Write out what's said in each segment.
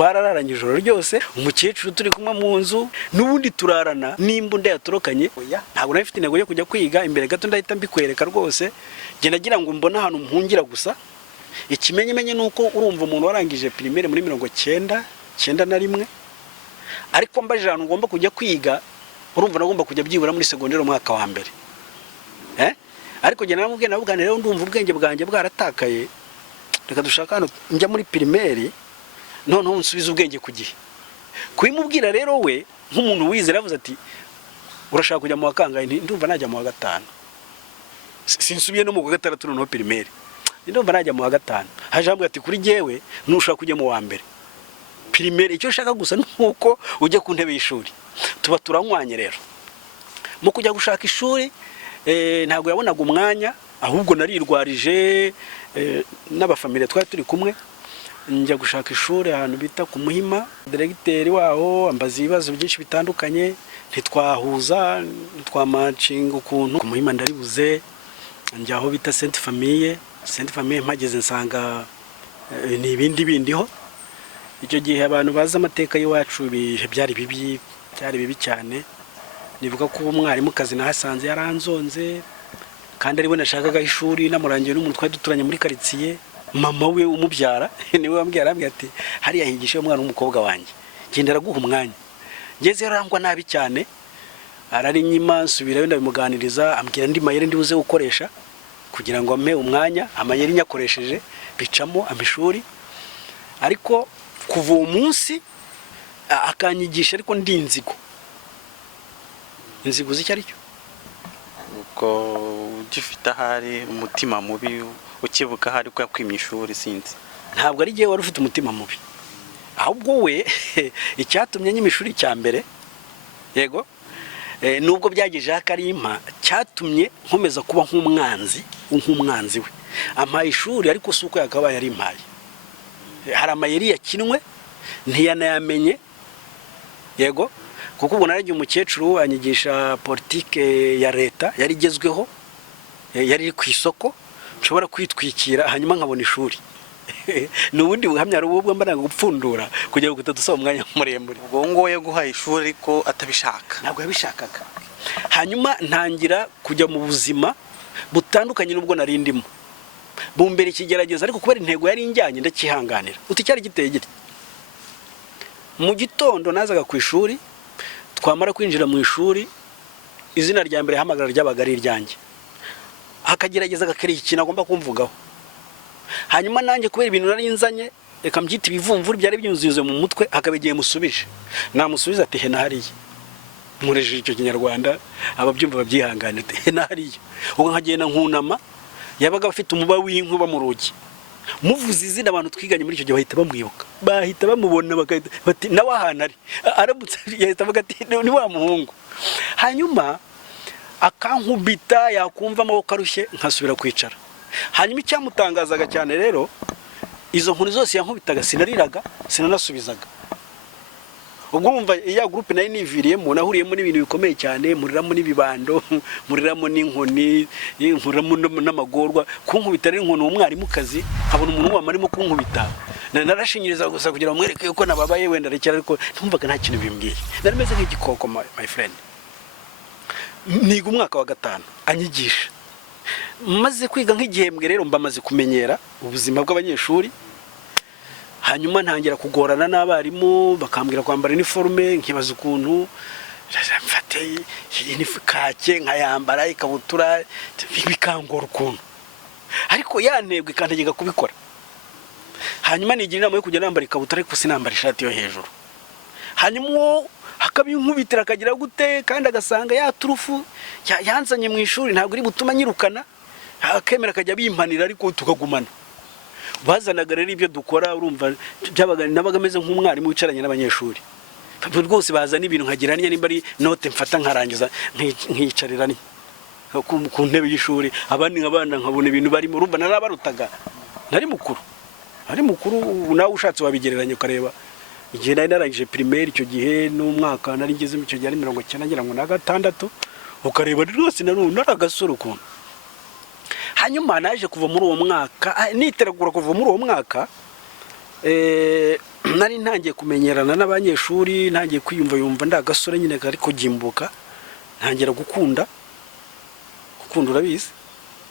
twarararanye ijoro ryose, umukecuru turi kumwe mu nzu, n'ubundi turarana n'imbunda yatorokanye. Ntabwo nari mfite intego yo kujya kwiga, imbere gato ndahita mbikwereka rwose. Nge nagira ngo mbone ahantu mpungira gusa. Ikimenyemenye nuko urumva umuntu warangije primaire muri 1991, ariko mbaje ahantu ngomba kujya kwiga, urumva nagomba kujya byibura muri secondaire umwaka wa mbere. Ariko nge naramubwiye nabugane rero ndumva ubwenge bwanjye bwaratakaye, reka dushaka hano njya muri primaire noneho nsubiza ubwenge ku gihe. Kubimubwira rero we nk'umuntu wize ravuze ati urashaka kujya mu wa kangahe? Ndumva najya mu wa gatanu. Sinsubiye no mu wa gatandatu noneho primaire, ndumva najya mu wa gatanu. Hajambwe ati kuri jewe nushaka kujya mu wa mbere primaire, icyo shaka gusa nuko ujye ku ntebe y'ishuri. Tuba turanywanye rero mu kujya gushaka ishuri. Ntabwo yabonaga umwanya, ahubwo narirwarije n'abafamile twari turi kumwe. Njya gushaka ishuri ahantu bita ku Muhima. Diregiteri waho ambaza ibibazo byinshi bitandukanye, ntitwahuza, ntitwamacinga ukuntu. Ku Muhima ndaribuze, njya aho bita Sainte Famille. Sainte Famille mpageze nsanga ni ibindi bindiho. Icyo gihe abantu baza amateka y'iwacu byari bibi cyane. Nivuga ko umwarimu kazi nahasanze yaranzonze, kandi ariwe nashakaga ishuri, namurangiye n'umuntu twari duturanye muri quartier. Mama we umubyara niwe wambwiye, arambwiye ati hariya higisha umwana w'umukobwa wanjye, genda araguha umwanya. Ngeze yarangwa nabi cyane, arari nyima nsubirayo ndabimuganiriza, ambwira ndi mayeri ndibuze gukoresha kugira ngo ampe umwanya. Amayeri nyakoresheje bicamo amishuri, ariko kuva uwo munsi akanyigisha, ariko ndi inzigo z'icyo cyo uko ugifite ahari umutima mubi, ukibuka hari ko yakwimye ishuri. Sinzi, ntabwo ari gihe wari ufite umutima mubi, ahubwo we icyatumye nyimishuri cya mbere, yego, nubwo byagejeje akarimpa, cyatumye nkomeza kuba nk'umwanzi we. Ampaye ishuri ariko suko yakabaye ari impaye. Hari amayeri yakinwe ntiyanayamenye, yego, kuko ubu naragiye umukecuru anyigisha politike ya leta yari igezweho, yari ku isoko, nshobora kwitwikira hanyuma nkabona ishuri. N'ubundi buhamya rubwo mbaranga gupfundura kugira ngo tutadusaba umwanya muremure. Ubwo ngoye guhaye ishuri ariko atabishaka. Ntabwo yabishakaga. Hanyuma ntangira kujya mu buzima butandukanye n'ubwo narindimo. Bumbere ikigerageza, ariko kubera intego yari injyanye ndakihanganira. Uti cyari giteye giti. Mu gitondo nazaga ku ishuri, twamara kwinjira mu ishuri, izina rya mbere hamagara ryabaga ari iryanjye. Akagerageza gakere ikintu agomba kumvugaho. Hanyuma nanjye kubera ibintu nari nzanye, reka mbyita ibivumvuri byari byunzuye mu mutwe, akabigiye musubije. Namusubiza ati hena hariye. Mureje icyo kinyarwanda ababyumva babyihanganira, ati hena hariye. Ubwo nkagenda nkunama, yabaga afite umuba w'inkuba mu rugi. Muvuze izina abantu twiganye muri icyo gihe bahita bamwibuka, bahita bamubona, bati nawe ahantu ari. Aramutse yahita avuga ati ni wa muhungu. Hanyuma akankubita, yakumva amaboko arushye, nkasubira kwicara. Hanyuma icyamutangazaga cyane rero, izo nkuru zose yankubitaga sinariraga, sinanasubizaga. Ubwo urumva iya groupe nayo niviriyemo, nahuriyemo n'ibintu bikomeye cyane, muriramo n'ibibando, muriramo n'inkoni, nkuriramo n'amagorwa. Kunkubita rero inkono umwarimu kazi, nkabona umuntu wamarimo kunkubita, narashinyiriza gusa kugira ngo mwereke yuko nababaye wenda rekera, ariko ntumvaga nta kintu bimbwiye. Narimeze nk'igikoko my friend. Niga umwaka wa 5 anyigisha. Maze kwiga nk'igihembwe rero mbamaze kumenyera ubuzima bw'abanyeshuri. Hanyuma ntangira kugorana n'abarimu, bakambwira kwambara uniforme, nkibaza ukuntu mfate kake nkayambara ikabutura, bikangora ukuntu. Ariko yantebwe kantegeka kubikora. Hanyuma nigira inama yo kujya nambara ikabutura ariko sinambara ishati yo hejuru. Hanyuma hakabinkubitira akagira gute, kandi agasanga ya turufu yanzanye mu ishuri ntabwo iri butuma nyirukana, akemera akajya bimpanira ariko tukagumana. Bazanaga rero ibyo dukora, urumva byabaga nabaga meze nk'umwarimu wicaranye n'abanyeshuri. Rwose bazana ibintu nkagiranye, nimba ari note mfata nkarangiza nkicariranye ku ntebe y'ishuri, abandi nkabana nkabona ibintu barimo, urumva narabarutaga. Nari mukuru nawe ushatse wabigereranya ukareba. Igihe nari narangije primaire icyo gihe n'umwaka nari ngeze mu cyo gihe 19 ngira ngo na 6, ukareba rwose naragasoro ukuntu. Hanyuma naje kuva muri uwo mwaka, niteragura kuva muri uwo mwaka, nari ntangiye kumenyerana n'abanyeshuri, ntangiye kwiyumva ndagasore nyine kari kugimbuka, ntangira gukunda urabizi,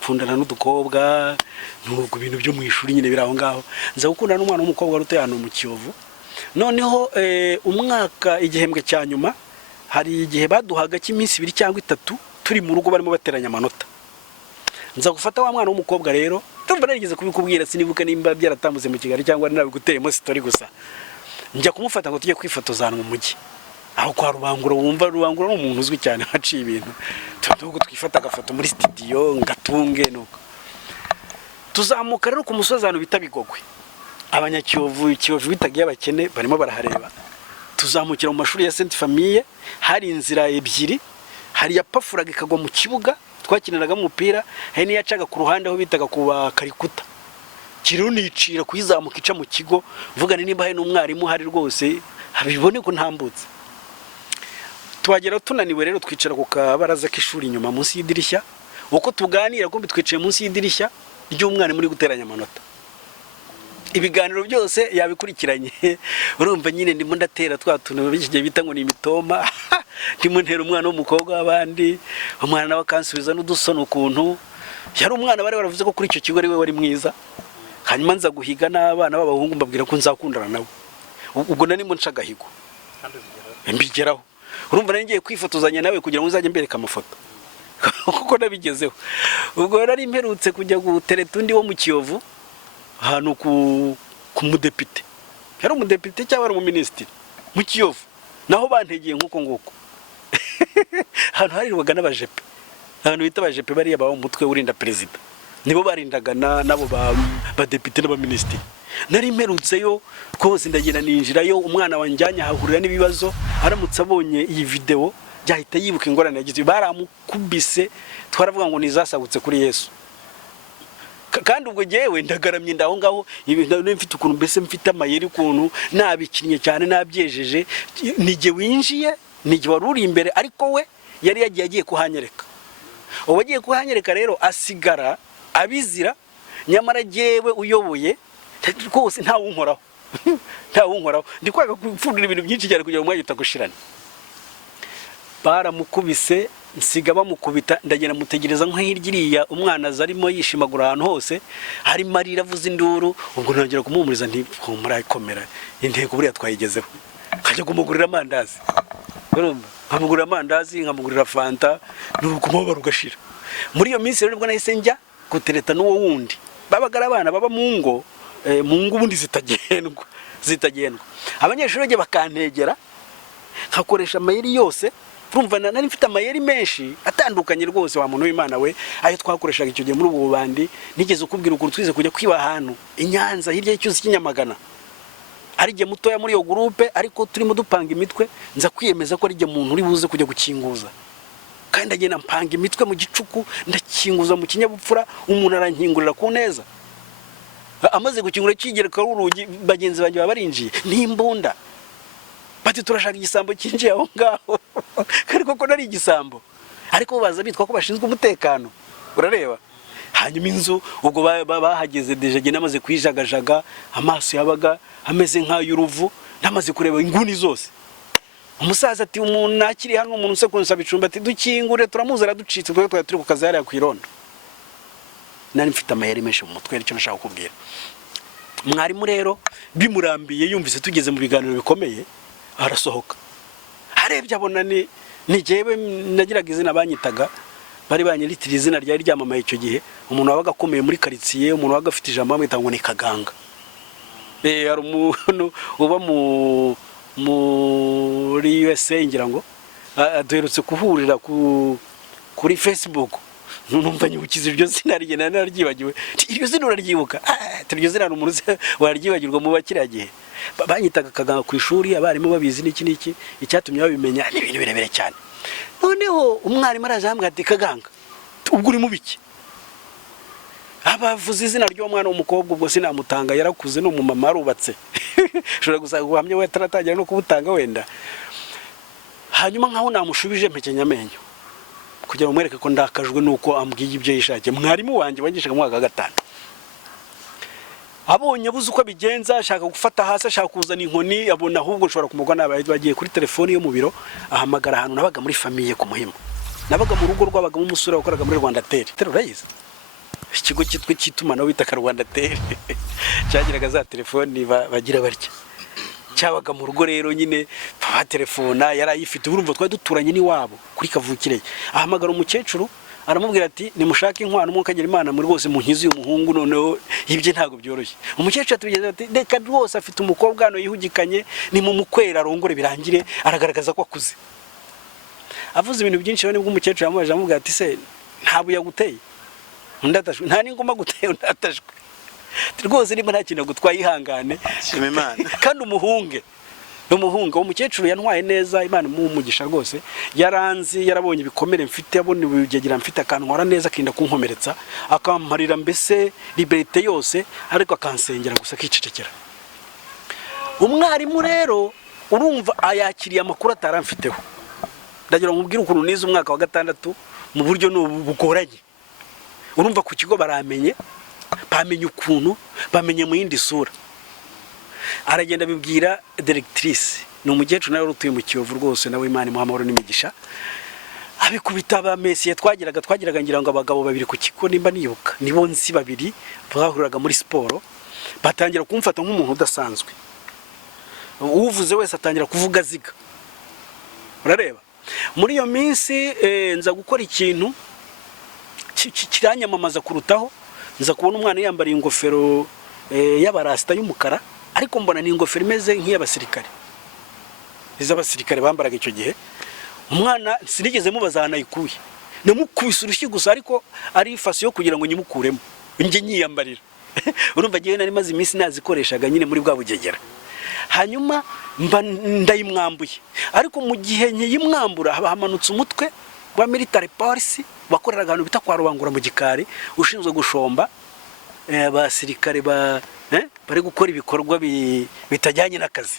gukundana n'udukobwa n'ubwo ibintu byo mu ishuri nyine biraho ngaho, nza gukundana n'umwana w'umukobwa wari utuye hano mu Kiyovu. Noneho umwaka igihembwe cya nyuma hari igihe baduhaga cy'iminsi 2 cyangwa 3 turi mu rugo barimo bateranya amanota. Nza gufata wa mwana w'umukobwa rero, ndumva narigeze kubikubwira sinibuka nimba byaratambuze mu Kigali cyangwa nabiguteyemo story gusa. Njya kumufata ngo tujye kwifotozana mu mujyi. Aho kwa Rubangura, wumva Rubangura n'umuntu uzwi cyane haciye ibintu. Tuvuga twifata agafoto muri studio ngatunge nuko. Tuzamuka rero ku musozano bita Bigogwe. Abanyakiyovu bitagiye abakene barimo barahareba. Tuzamukira mu mashuri ya Sainte Famille, hari inzira ebyiri, hari yapafuraga ikagwa mu kibuga twakiniraga mu mupira, hari niyacaga ku ruhande aho bitaga kuba karikuta. Kiro nicira kuyizamuka ica mu kigo, vuga nimba hari n'umwarimu hari rwose habibone ko ntambutse. Twagera tunaniwe rero twicara ku kabaraza k'ishuri inyuma munsi y'idirishya, uko tuganira ko bitwiciye munsi y'idirishya ry'umwana muri guteranya amanota. Ibiganiro byose yabikurikiranye, urumva nyine ndimo ndatera twatuntu bikigiye bita ngo ni imitoma, ndimo ntera umwana w'umukobwa w'abandi, umwana nawe kansubiza n'udusona ukuntu. Yari umwana bari baravuze ko kuri icyo kigo ari we wari mwiza. Hanyuma nza guhiga n'abana b'abahungu mbabwira ko nzakundana nawe. Ubwo nani mo ncagahigo. Mbigeraho. Urumva nari ngiye kwifotozanya nawe kugira ngo uzajye mbereka amafoto. Kuko nabigezeho. Ubwo yari imperutse kujya gutereta undi wo mu Kiyovu, ahantu ku mudepite. Yari umudepite cyangwa ari Ministre mu Kiyovu. Naho bantegeye nkuko nguko. Hano harirwaga n'abajepe. Abantu bita abajepe bari aba umutwe urinda president. Nibo barindaga nabo ba depite n'aba Ministre. Nari imperutseyo kose ndagenda ninjirayo, umwana wanjyanya hahurira n'ibibazo, aramutse abonye iyi video byahita yibuka ingorane yagize. Baramukubise, twaravuga ngo nizasagutse kuri Yesu. Kandi ubwo jewe ndagaramye ndaho ngaho, ibintu mfite ukuntu mbese mfite amayeri ukuntu nabikinnye cyane nabyejeje, nige winjiye, nige waruri imbere, ariko we yari yagiye kuhanyereka. Uwagiye kuhanyereka rero asigara abizira, nyamara jewe uyoboye rwose nta wunkoraho. Nta wunkoraho. Ndikwaga gupfundura ibintu byinshi cyane kugira ngo umwanya utagushirana. Baramukubise, nsiga bamukubita, ndagenda mutegereza nk'ihirya umwana azarimo yishimagura ahantu hose, hari marira avuza induru. Ubwo nongera kumuhumuriza nti murayikomera, intego buriya twayigezeho. Kajya kumugurira amandazi. Urumva? Nkamugurira amandazi, nkamugurira fanta, n'urukumo barugashira. Muri iyo minsi rero nibwo nahise njya gutereta n'uwo wundi. Babagara abana baba mu ngo ubundi zitagendwa. Abanyeshuri bajye bakantegera, nkakoresha amayeri yose. Urumva nari mfite amayeri menshi atandukanye rwose, wa muntu w'Imana we, ayo twakoreshaga icyo gihe muri ubu bandi. Nigeze ukubwira ukuntu twize kujya kwiba ahantu i Nyanza hirya y'icyuzi cy'inyamagana. Ari gihe mutoya muri iyo groupe, ariko turimo dupanga imitwe, nza kwiyemeza ko ari gihe muntu uri buze kujya gukinguza. Kandi ndagenda mpanga imitwe mu gicuku, ndakinguza mu kinyabupfura, umuntu arankingurira ku neza. Amaze gukingura kigereka urugi, bagenzi banjye barinjiye n'imbunda. Bati turashaka igisambo kinjiye aho ngaho. Kandi koko nari igisambo. Ariko baza bitwa ko bashinzwe umutekano. Urareba? Hanyuma inzu ubwo bahageze deje namaze kwijagajaga, amaso yabaga ameze nk'ay'uruvu, namaze kureba inguni zose. Umusaza ati umuntu nakiri hano, umuntu se kunsaba icumba, ati dukingure turamuzara ducitse, twe turi ku kazi hariya ku irondo. Nari mfite amayeri menshi mu mutwe, icyo nashaka kubwira. Mwarimu rero bimurambiye yumvise tugeze mu biganiro bikomeye, arasohoka. Harebye abona ni jewe nagiraga izina banyitaga, bari banyitira izina ryari ryamamaye icyo gihe, umuntu wabaga akomeye muri quartier, umuntu wabaga afite ijambo bamwita ngo ni Kaganga. Hari umuntu uba muri USA ngira ngo aduherutse kuhurira kuri Facebook. Numva nyukize iryo zina rigena naryibagiwe. Iryo zina uraryibuka? Iryo zina n'umuntu waryibagirwa mu bakira gihe. Banyitaga Kaganga ku ishuri, abarimu babizi n'iki icyatumye babimenya ni ibintu birebere cyane. Noneho umwarimu arazambwa ati Kaganga, ubwo uri mubiki? Abavuze izina ryo mwana w'umukobwa ubwo sinamutanga, yarakuze no mu mama arubatse. Shobora gusanga guhamya we ataratangira no kubutanga wenda. Hanyuma nkaho namushubije mpekenya amenyo, kugira ngo mwereke ko ndakajwe nuko ambwiye ibyo yishakiye. Mwarimu wanjye wangishaga mu mwaka wa 5. abonye abuze uko abigenza, ashaka gufata hasi, ashaka kuzana inkoni, abona ahubwo nshobora kumugwa bagiye kuri telefoni yo mu biro, ahamagara ahantu nabaga muri famiye ku Muhima, nabaga mu rugo rwabagamo umusore wakoraga muri Rwanda Tel, urayizi ikigo cyitwa cy'itumanaho bita Rwanda Tel cyagiraga za telefoni bagira barya, cyabaga mu rugo rero nyine ba telefona yarayifite, urumva twari duturanye ni wabo kuri kavukire. Ahamagara umukecuru aramubwira ati nimushake inkwano mukagera Imana muri bose munkizi umuhungu, noneho ibye ntago byoroshye. Umukecuru atubigeze ati reka rwose afite umukobwa hano yihugikanye, ni mu mukwera arongore birangire, aragaragaza ko akuze. Avuze ibintu byinshi rero nibwo umukecuru yamubaje amubwira ati se ntabu yaguteye ndatashwe, nta n'ingoma guteye ndatashwe rwose, niba nta kintu gutwaye ihangane shima Imana kandi umuhunge umukecuru yantwaye neza, Imana umugisha rwose, yaranzi yarabonye ibikomere mfite, abone ubugegera mfite, akantwara neza, akinda kunkomeretsa, akamparira mbese liberté yose, ariko akansengera gusa akicecekera. Umwarimu rero urumva ayakiriye amakuru ataramfiteho, ndagira nkubwire ukuntu nize umwaka wa 6 mu buryo bugoranye. Urumva ku kigo baramenye, bamenye ukuntu, bamenye mu yindi sura. Aragenda bibwira directrice, ni umukecuru nawe utuye mu Kiyovu rwose, nawe Imana imuha amahoro n'imigisha. Abikubita abamesiye twagiraga ngira ngo abagabo babiri ku kigo, nimba nibuka nibo nsi babiri bahuriraga muri siporo, batangira kumfata nk'umuntu udasanzwe, uvuze wese atangira kuvuga ziga. Urareba muri iyo minsi nza gukora ikintu kiranyamamaza kurutaho, nza kubona umwana yambariye ingofero y'abarasta y'umukara, ariko mbona ni ingofero imeze nk'iy'abasirikare, iz'abasirikare bambaraga icyo gihe. Umwana sinigeze mubaza nayikuye, namukubise urushyi gusa, ariko ari ifasi yo kugira ngo nyimukuremo nge nyiyambarira. Urumva gihe nari maze iminsi nazikoreshaga nyine muri bwa bugegera. Hanyuma mba ndayimwambuye, ariko mu gihe nyiyimwambura haba hamanutse umutwe wa military police bakoreraga ahantu bita kwa Rubangura mu gikari, ushinzwe gushomba abasirikare bari gukora ibikorwa bitajyanye n'akazi.